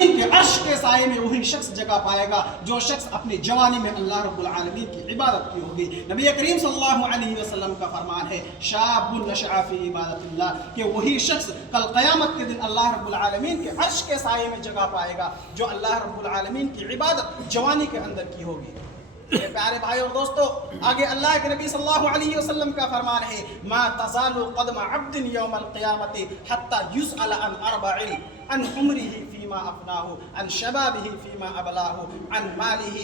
کہ عرش کے سائے میں وہی شخص جگہ پائے گا جو شخص اپنی جوانی میں اللہ رب العالمین کی عبادت کی ہوگی۔ نبی کریم صلی اللہ علیہ وسلم کا فرمان ہے شاب نشأ فی عبادت اللہ، کہ وہی شخص کل قیامت کے دن اللہ رب العالمین کے عرش کے سائے میں جگہ پائے گا جو اللہ رب العالمین کی عبادت جوانی کے اندر کی ہوگی۔ میرے پیارے بھائی اور دوستو، آگے اللہ کے نبی صلی اللہ علیہ وسلم کا فرمان ہے ما تزال قدم عبد یوم القیامت حتی یسأل عن اربع، عن عمره فيما افناه، عن شبابه فيما ابلاه، عن ماله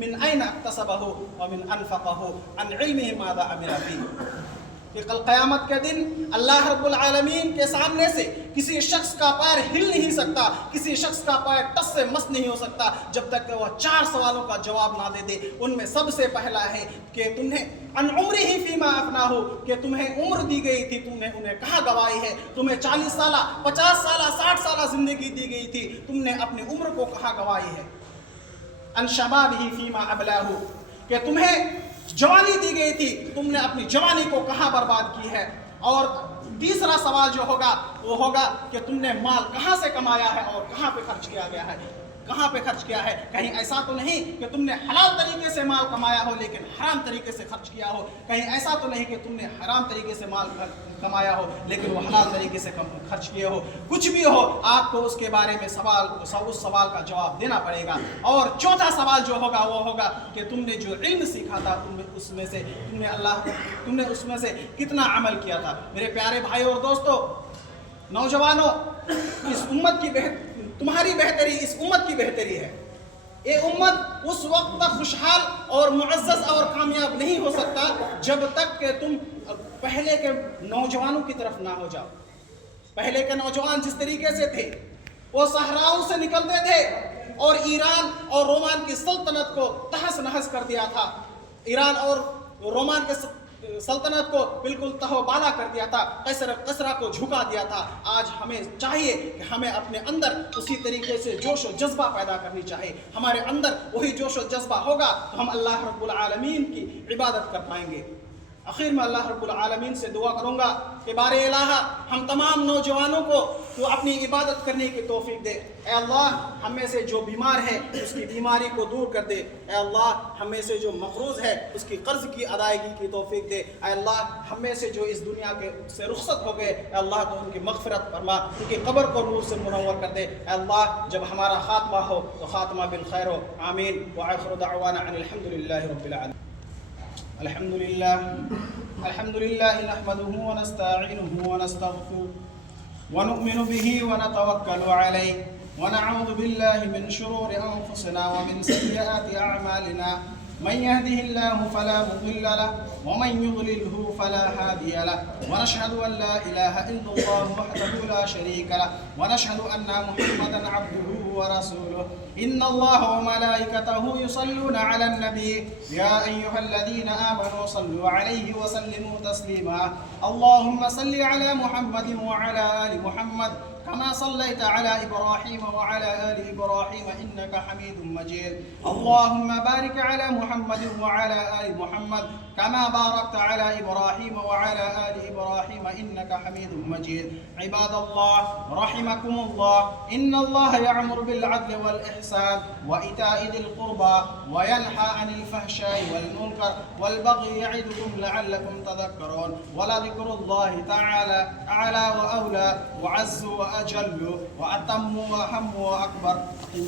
من اين اكتسبه ومن انفقه، عن علمه ماذا عمل فيه۔ کہ کل قیامت کے دن اللہ رب العالمین کے سامنے سے کسی شخص کا پیر ہل نہیں سکتا، کسی شخص کا پیر ٹس سے مس نہیں ہو سکتا جب تک کہ وہ 4 سوالوں کا جواب نہ دے دے۔ ان میں سب سے پہلا ہے کہ تمہیں عن عمرہ فیما افناہ، کہ تمہیں عمر دی گئی تھی، تم نے انہیں کہاں گوائی ہے؟ تمہیں 40 سالہ 50 سالہ 60 سالہ زندگی دی گئی تھی، تم نے اپنی عمر کو کہاں گوائی ہے؟ عن شبابہ فیما ابلاہ، کہ تمہیں جوانی دی گئی تھی، تم نے اپنی جوانی کو کہاں برباد کی ہے؟ اور تیسرا سوال جو ہوگا وہ ہوگا کہ تم نے مال کہاں سے کمایا ہے اور کہاں پہ خرچ کیا گیا ہے؟ کہاں پہ خرچ کیا ہے؟ کہیں ایسا تو نہیں کہ تم نے حلال طریقے سے مال کمایا ہو لیکن حرام طریقے سے خرچ کیا ہو، کہیں ایسا تو نہیں کہ تم نے حرام طریقے سے مال کمایا ہو لیکن وہ حلال طریقے سے خرچ کیے ہو۔ کچھ بھی ہو، آپ کو اس کے بارے میں اس سوال کا جواب دینا پڑے گا۔ اور چوتھا سوال جو ہوگا وہ ہوگا کہ تم نے جو علم سیکھا تھا تم نے اس میں سے کتنا عمل کیا تھا۔ میرے پیارے بھائی اور دوستو، نوجوانوں، اس امت کی تمہاری بہتری اس امت کی بہتری ہے۔ یہ امت اس وقت تک خوشحال اور معزز اور کامیاب نہیں ہو سکتا جب تک کہ تم پہلے کے نوجوانوں کی طرف نہ ہو جاؤ۔ پہلے کے نوجوان جس طریقے سے تھے، وہ صحراؤں سے نکلتے تھے اور ایران اور رومان کی سلطنت کو تہس نہس کر دیا تھا، ایران اور رومان کے سلطنت کو بالکل تہو بالا کر دیا تھا، کسرا کو جھکا دیا تھا۔ آج ہمیں چاہیے کہ ہمیں اپنے اندر اسی طریقے سے جوش و جذبہ پیدا کرنی چاہیے۔ ہمارے اندر وہی جوش و جذبہ ہوگا تو ہم اللہ رب العالمین کی عبادت کر پائیں گے۔ آخر میں اللہ رب العالمین سے دعا کروں گا کہ بار الہ ہم تمام نوجوانوں کو تو اپنی عبادت کرنے کی توفیق دے۔ اے اللہ، ہم میں سے جو بیمار ہے اس کی بیماری کو دور کر دے۔ اے اللہ، ہم میں سے جو مقروض ہے اس کی قرض کی ادائیگی کی توفیق دے۔ اے اللہ، ہم میں سے جو اس دنیا کے سے رخصت ہو گئے، اے اللہ تو ان کی مغفرت فرما، ان کی قبر کو نور سے منور کر دے۔ اے اللہ، جب ہمارا خاتمہ ہو تو خاتمہ بالخیر ہو۔ آمین۔ وآخر دعوانا ان الحمد للہ رب العالمین۔ الحمد لله نحمده ونستعينه ونستغفره ونؤمن به ونتوكل عليه ونعوذ بالله من شرور أنفسنا ومن سيئات أعمالنا، من يهده الله فلا مضل له ومن يضلله فلا هادي له، ونشهد أن لا إله إلا الله وحده لا شريك له، ونشهد أن محمدا عبده ورسوله۔ إن الله وملائكته يصلون على النبي يا أيها الذين آمنوا صلوا عليه وسلموا تسليما۔ اللهم صل على محمد وعلى آل محمد كما صليت على إبراهيم وعلى آل إبراهيم إنك حميد مجيد۔ اللهم بارك على محمد وعلى آل محمد كما باركت على إبراهيم وعلى آل إبراهيم إنك حميد مجيد۔ عباد الله رحمكم الله، إن الله يأمر بالعدل والإحسان وإيتاء ذي القربى وينهى عن الفحشاء والمنكر والبغي يعظكم لعلكم تذكرون، ولذكر الله تعالى أعلى وأولى وعز وأجل وأتم وأهم وأكبر۔